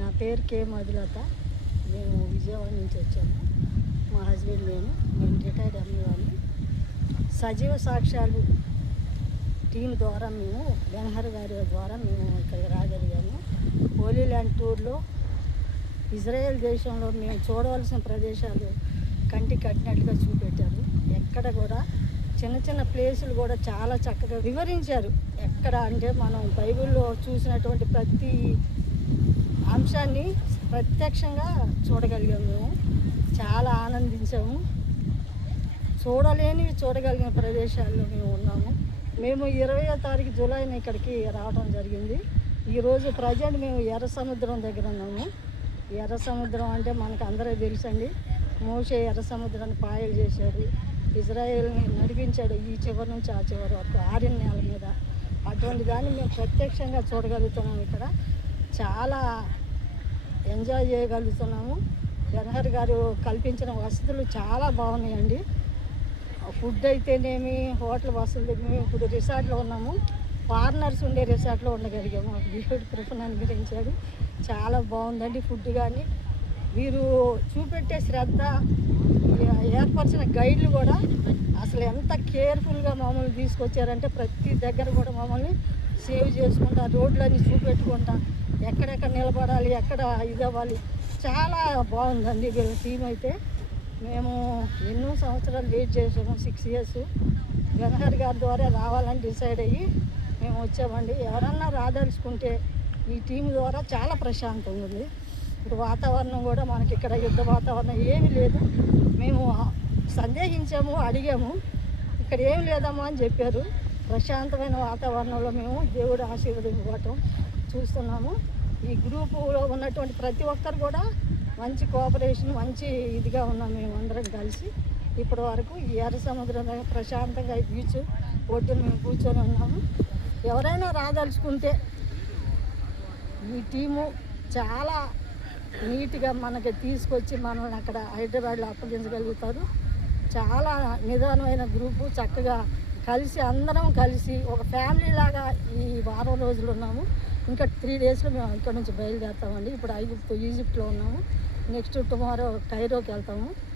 నా పేరు కే మధులత. మేము విజయవాడ నుంచి వచ్చాము. మా హస్బెండ్ నేను రిటైర్డ్ ఎంఈఓని. సజీవ సాక్ష్యాలు టీం ద్వారా మేము బెన్హర్ గారి ద్వారా మేము ఇక్కడికి రాగలిగాము. హోలీ ల్యాండ్ టూర్లో ఇజ్రాయెల్ దేశంలో మేము చూడవలసిన ప్రదేశాలు కంటికి కట్టినట్లుగా చూపెట్టారు. ఎక్కడ కూడా చిన్న చిన్న ప్లేసులు కూడా చాలా చక్కగా వివరించారు. ఎక్కడ అంటే మనం బైబిల్లో చూసినటువంటి ప్రతి అంశాన్ని ప్రత్యక్షంగా చూడగలిగాము. మేము చాలా ఆనందించాము. చూడలేనివి చూడగలిగిన ప్రదేశాల్లో మేము ఉన్నాము. మేము 20వ తారీఖు జూలైని ఇక్కడికి రావడం జరిగింది. ఈరోజు ప్రజెంట్ మేము ఎర్ర సముద్రం దగ్గర ఉన్నాము. ఎర్ర సముద్రం అంటే మనకు అందరూ తెలుసండి. మోషే ఎర్ర సముద్రాన్ని పాయలు చేశాడు, ఇజ్రాయేల్ని నడిపించాడు ఈ చివరి నుంచి ఆ చివరి వరకు ఆరిన నేల మీద. అటువంటి దాన్ని మేము ప్రత్యక్షంగా చూడగలుగుతున్నాము. ఇక్కడ చాలా ఎంజాయ్ చేయగలుగుతున్నాము. బెన్హర్ గారు కల్పించిన వసతులు చాలా బాగున్నాయండి. ఫుడ్ అయితేనేమి, హోటల్ వసతులు. మేము ఇప్పుడు రిసార్ట్లో ఉన్నాము. ఫారినర్స్ ఉండే రిసార్ట్లో ఉండగలిగాము. దేవుడు కృపను అనుగ్రహించాడు. చాలా బాగుందండి ఫుడ్. కానీ వీరు చూపెట్టే శ్రద్ధ, ఏర్పరిచిన గైడ్లు కూడా అసలు ఎంత కేర్ఫుల్గా మమ్మల్ని తీసుకొచ్చారంటే ప్రతి దగ్గర కూడా మమ్మల్ని సేవ్ చేసుకుంటా, రోడ్లన్నీ చూపెట్టుకుంటా, ఎక్కడెక్కడ నిలబడాలి, ఎక్కడ ఇది అవ్వాలి, చాలా బాగుందండి వీళ్ళ టీం అయితే. మేము ఎన్నో సంవత్సరాలు వెయిట్ చేసాము, 6 years. బెన్హర్ గారి ద్వారా రావాలని డిసైడ్ అయ్యి మేము వచ్చామండి. ఎవరన్నా రాదలుచుకుంటే ఈ టీం ద్వారా చాలా ప్రశాంతంగా ఉంది. ఇప్పుడు వాతావరణం కూడా మనకి ఇక్కడ యుద్ధ వాతావరణం ఏమీ లేదు. మేము సందేహించాము, అడిగాము. ఇక్కడ ఏమి లేదమ్మా అని చెప్పారు. ప్రశాంతమైన వాతావరణంలో మేము దేవుడు ఆశీర్వదించబడటం చూస్తున్నాము. ఈ గ్రూపులో ఉన్నటువంటి ప్రతి ఒక్కరు కూడా మంచి కోఆపరేషన్, మంచి ఇదిగా ఉన్నాము. మేము అందరం కలిసి ఇప్పటి వరకు ఈ ఎర్ర సముద్రం ప్రశాంతంగా బీచ్ ఒడ్డున మేము కూర్చొని ఉన్నాము. ఎవరైనా రాదలుచుకుంటే ఈ టీము చాలా నీట్గా మనకి తీసుకొచ్చి మనల్ని అక్కడ హైదరాబాద్లో అప్పగించగలుగుతారు. చాలా నిదానమైన గ్రూపు, చక్కగా కలిసి అందరం కలిసి ఒక ఫ్యామిలీ లాగా ఈ వారం రోజులు ఉన్నాము. ఇంకా 3 daysలో మేము ఇక్కడ నుంచి బయలుదేరుతామండి. ఇప్పుడు ఈజిప్ట్లో ఉన్నాము. నెక్స్ట్ టుమారో కైరోకి వెళ్తాము.